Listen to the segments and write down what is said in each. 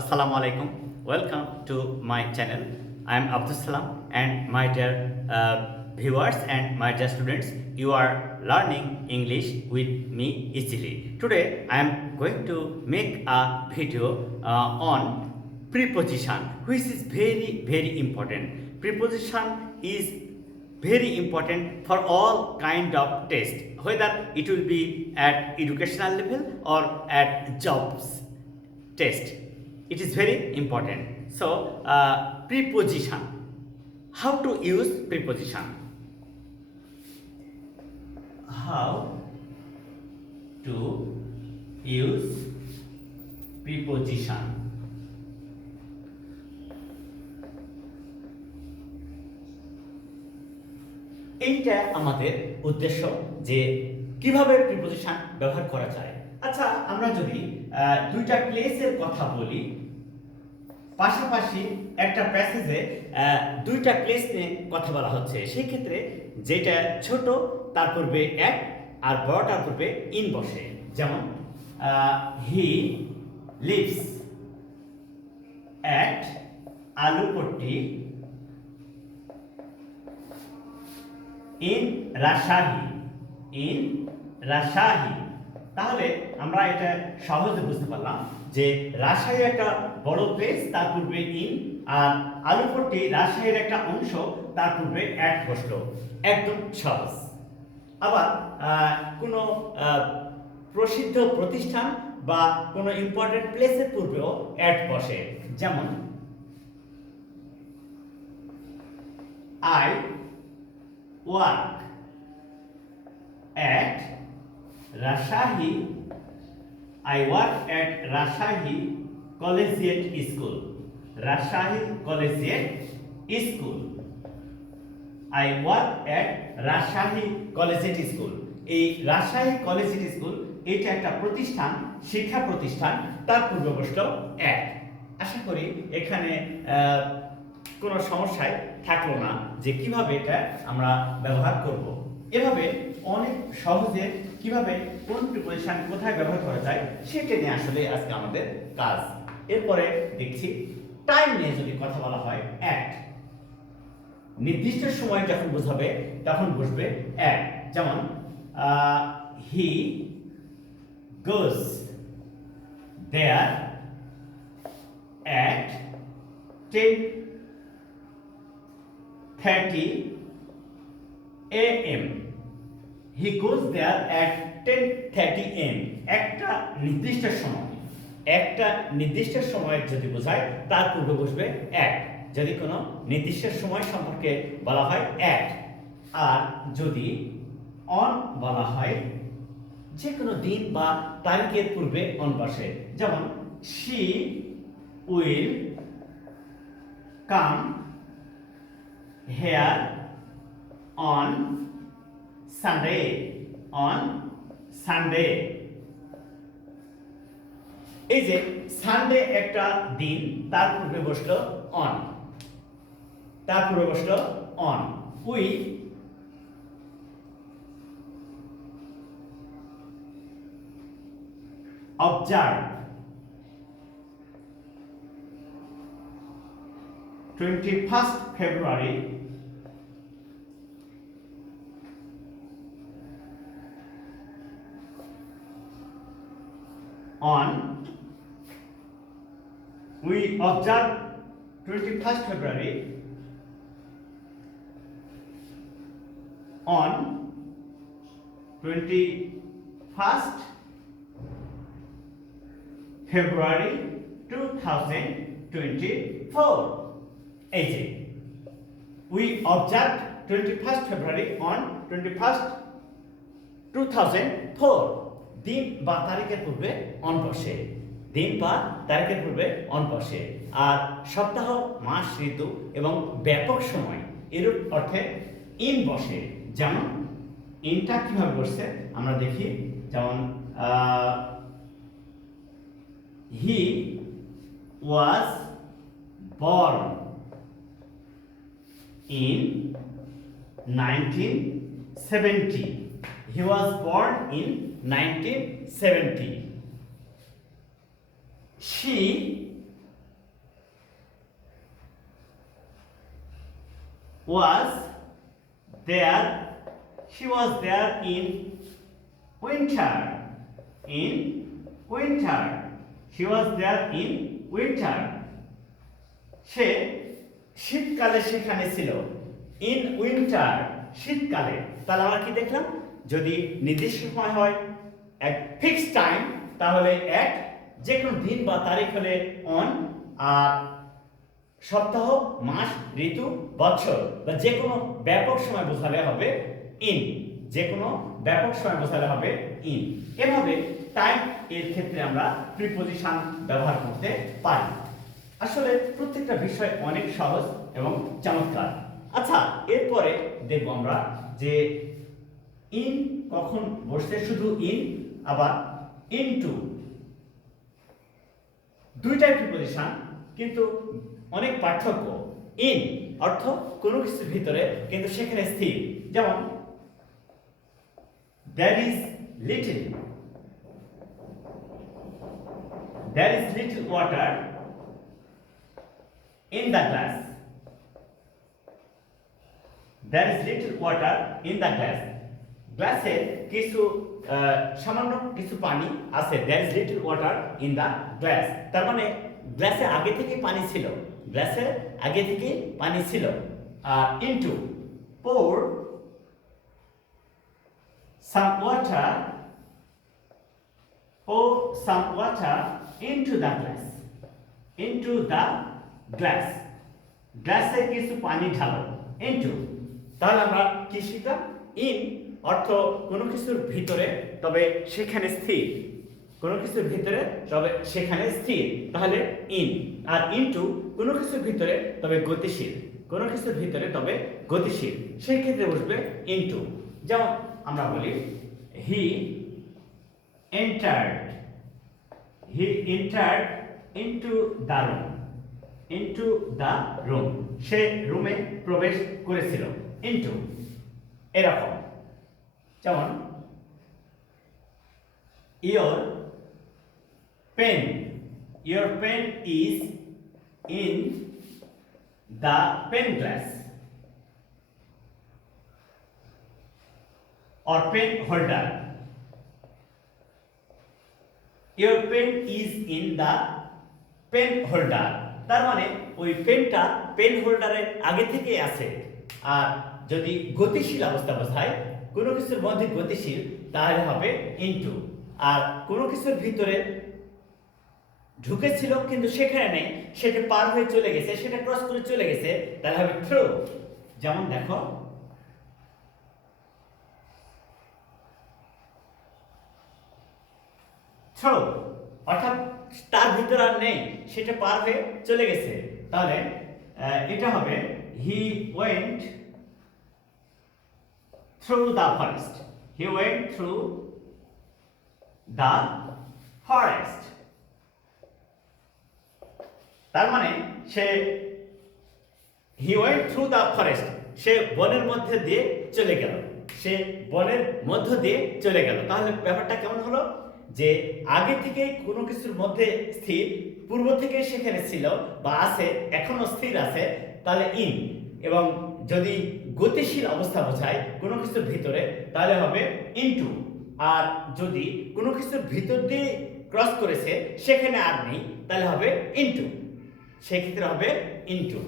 Assalamu alaikum. Welcome to my channel. I am Abdus Salam, and my dear viewers and my dear students, you are learning English with me easily. Today I am going to make a video on preposition, which is very important. Preposition is very important for all kind of test, whether it will be at educational level or at jobs test. It is very important. So preposition, how to use preposition, how to use preposition. এইটা আমাদের উদ্দেশ্য যে কিভাবে preposition ব্যবহার করা যায়। আচ্ছা, আমরা যদি দুইটা প্লেসের কথা বলি, পাশাপাশি একটা প্যাসেজে দুইটা প্লেস নিয়ে কথা বলা হচ্ছে, সেই ক্ষেত্রে যেটা ছোট তার পূর্বে এক আর বড়টার পূর্বে ইন বসে। যেমন he lives at Alupatti in Rajshahi, in Rajshahi. তাহলে আমরা এটা সহজে বুঝতে পারলাম যে রাজশাহী একটা বড় প্লেস, তার পূর্বে ইন, আর আলুপট্টি রাজশাহীর একটা অংশ, তার পূর্বে অ্যাট বসলো। একদম সহজ। আবার কোনো প্রসিদ্ধ প্রতিষ্ঠান বা কোনো ইম্পর্টেন্ট প্লেসের পূর্বেও অ্যাট বসে। যেমন I work at Rajshahi. I work at Rajshahi Collegiate School. Rajshahi Collegiate School. I work at Rajshahi Collegiate School. এই রাজশাহী কলেজিয়েট স্কুল এটা একটা প্রতিষ্ঠান, শিক্ষা প্রতিষ্ঠান, তার পূর্বে বসলো এক। আশা করি এখানে কোনো সমস্যায় থাকলো না যে কিভাবে এটা আমরা ব্যবহার করব। এভাবে অনেক সহজে কিভাবে কোন প্রিপোজিশন কোথায় ব্যবহার করা যায় সেটা নিয়ে আসলে আজকে আমাদের কাজ। এরপরে দেখছি টাইম নিয়ে যদি কথা বলা হয়, অ্যাট, নির্দিষ্ট সময় যখন বোঝাবে তখন বসবে অ্যাট। যেমন হি গোজ there at 10:30 AM. He goes there at 10:30 AM. একটা নির্দিষ্ট সময়, একটা নির্দিষ্ট সময় যদি বোঝায় তার পূর্বে বসবে অ্যাট। যদি কোনো নির্দিষ্ট সময় সম্পর্কে বলা হয় অ্যাট, আর যদি অন বলা হয় যে কোনো দিন বা তারিখের পূর্বে অন বসে। যেমন she will come here on Sunday, on Sunday. এই যে সানডে একটা দিন, তার পূর্বে বসলো অন, তার পূর্বে বসলো on. We observe 21st February on, we observe 21st February on 21st February 2024. এই যে we observed 21st February on 21st 2004. দিন বা তারিখের পূর্বে অন বসে, দিন বা তারিখের পূর্বে অন বসে। আর সপ্তাহ, মাস, ঋতু এবং ব্যাপক সময় এরূপ অর্থে ইন বসে। যেমন ইনটা কিভাবে বসছে আমরা দেখি। যেমন হি was born in 1970. He was born in 1970. She was there, she was there in winter, in winter, she was there in winter, সে শীতকালে সেখানে ছিল, ইন উইন্টার, শীতকালে। তাহলে আমরা কি দেখলাম, যদি নির্দিষ্ট সময় হয় এক ফিক্স টাইম, তাহলে এক যে কোনো দিন বা তারিখ হলে অন, আর সপ্তাহ, মাস, ঋতু, বছর বা যে কোনো ব্যাপক সময় বোঝালে হবে ইন, যে কোনো ব্যাপক সময় বোঝালে হবে ইন। এভাবে টাইম এর ক্ষেত্রে আমরা প্রিপোজিশন ব্যবহার করতে পারি। আসলে প্রত্যেকটা বিষয় অনেক সহজ এবং চমৎকার। আচ্ছা, এরপরে দেখব আমরা যে ইন কখন বসছে, শুধু ইন, আবার ইনটু, দুইটাই প্রিপোজিশন কিন্তু অনেক পার্থক্য। ইন অর্থ কোনো কিছুর ভিতরে কিন্তু সেখানে স্থির, যেমন there is little water in the glass, there is little water in the glass, গ্লাসে কিছু সামান্য কিছু পানি আছে, there is little water in the glass, তার মানে গ্লাসে আগে থেকে পানি ছিল, গ্লাসে আগে থেকে পানি ছিল। আর into, pour some water into the glass, into the glass, গ্লাসে কিছু পানি ঢালো, into। তাহলে আমরা কি শিখলাম, ইন অর্থ কোনো কিছুর ভিতরে তবে সেখানে স্থির, কোনো কিছুর ভিতরে তবে সেখানে স্থির, তাহলে ইন। আর ইনটু কোনো কিছুর ভিতরে তবে গতিশীল, কোনো কিছুর ভিতরে তবে গতিশীল, সেই ক্ষেত্রে বসবে ইনটু। যেমন আমরা বলি he entered into the room, into the room, সে রুমে প্রবেশ করেছিল, ইনটু। এরকম যেমন your pen is in the pen glass or pen holder, your pen is in the pen holder, তার মানে ওই পেনটা পেন হোল্ডারের আগে থেকে আছে। আর যদি গতিশীল অবস্থা বোঝায়, কোনো কিছুর মধ্যে গতিশীল, তাহলে হবে ইনটু। আর কোনো কিছুর ভিতরে ঢুকেছিল কিন্তু সেখানে নেই, সেটা পার হয়ে চলে গেছে, সেটা ক্রস করে চলে গেছে, তাহলে হবে থ্রু। যেমন দেখো থ্রু, অর্থাৎ তার ভিতরে আর নেই, সেটা পার হয়ে চলে গেছে, তাহলে এটা হবে he went through the forest, he went through the forest, তার মানে সে he went through the forest, সে বনের মধ্যে দিয়ে চলে গেল, সে বনের মধ্য দিয়ে চলে গেল। তাহলে ব্যাপারটা কেমন হলো, যে আগে থেকে কোনো কিছুর মধ্যে স্থির, পূর্ব থেকে সেখানে ছিল বা আছে, এখনো স্থির আছে, তাহলে ইন। এবং যদি গতিশীল অবস্থা বোঝায় কোনো কিছুর ভিতরে, তাহলে হবে ইনটু। আর যদি কোনো কিছুর ভিতর দিয়ে ক্রস করেছে, সেখানে আর নেই, তাহলে হবে ইনটু, সেক্ষেত্রে হবে ইনটু।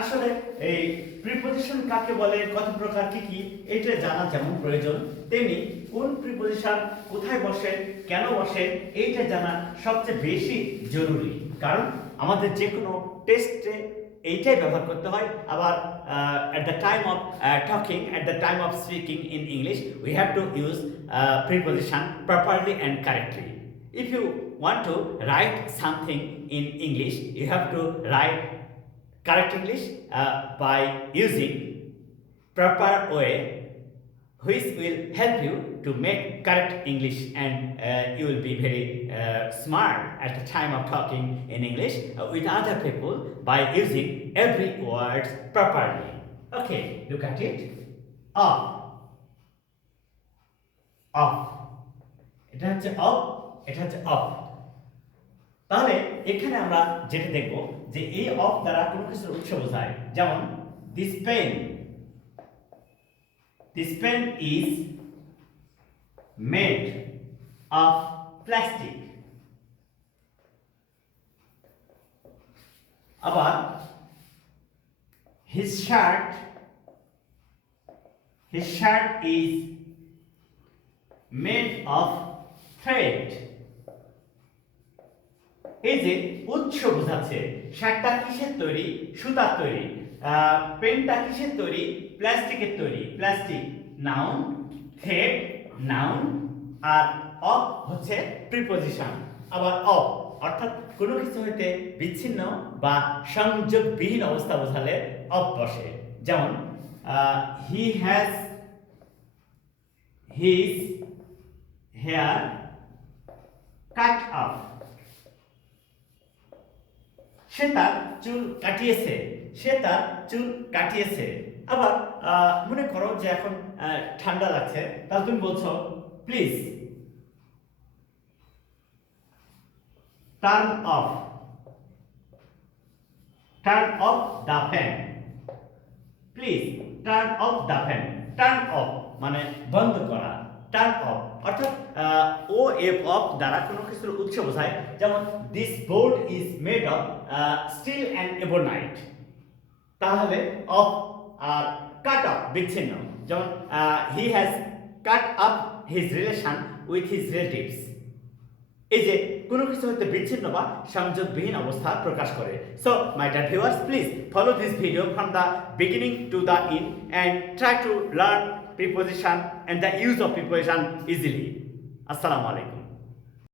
আসলে এই প্রিপোজিশন কাকে বলে, কত প্রকার কি কি, এটা জানা যেমন প্রয়োজন, তেমনি কোন প্রিপোজিশন কোথায় বসে, কেন বসে, এইটা জানা সবচেয়ে বেশি জরুরি। কারণ আমাদের যে কোনো টেস্টে এইটাই ব্যবহার করতে হয়। আবার at the time of talking, at the time of speaking in English, we have to use preposition properly and correctly. If you want to write something in English, you have to write correct English by using proper way, which will help you to make correct English, and you will be very smart at the time of talking in English with other people by using every word properly. Okay, look at it. Off, off. এটা হচ্ছে off, এটা হচ্ছে off. তাহলে এখানে আমরা যেটা দেখব যে এই অফ দ্বারা কোনো কিছুর উৎস বোঝায়। যেমন this pen is made of plastic. আবার his shirt is made of thread. এই যে উৎস বোঝাচ্ছে, শার্টটা কিসের তৈরি? সুতার তৈরি। পেনটা কিসের তৈরি? প্লাস্টিকের তৈরি। প্লাস্টিক নাউন, থ্রেড নাউন, আর অফ হচ্ছে প্রিপোজিশন। আবার অফ অর্থাৎ কোনো কিছু হইতে বিচ্ছিন্ন বা সংযোগবিহীন অবস্থা বোঝালে অফ বসে। যেমন he has his hair cut off. সে তার চুল কাটিয়েছে। সে তার চুল কাটিয়েছে। আবার মনে করো যে এখন ঠান্ডা লাগছে, তাহলে তুমি বলছো please turn off the fan. Please turn off the fan. Turn off মানে বন্ধ করা। টার্ন অফ অর্থাৎ ও এফ অফ দ্বারা কোনো কিছুর উৎস বোঝায়। যেমন this board is made of steel and ebonite. তাহলে অফ আর কাট অফ বিচ্ছিন্ন। যেমন he has cut up his relation with his relatives. এই যে কোনো কিছু হতে বিচ্ছিন্ন বা সংযোগবিহীন অবস্থা প্রকাশ করে। So my dear viewers, please follow this video from the beginning to the end and try to learn preposition and the use of preposition easily. Assalamu alaikum.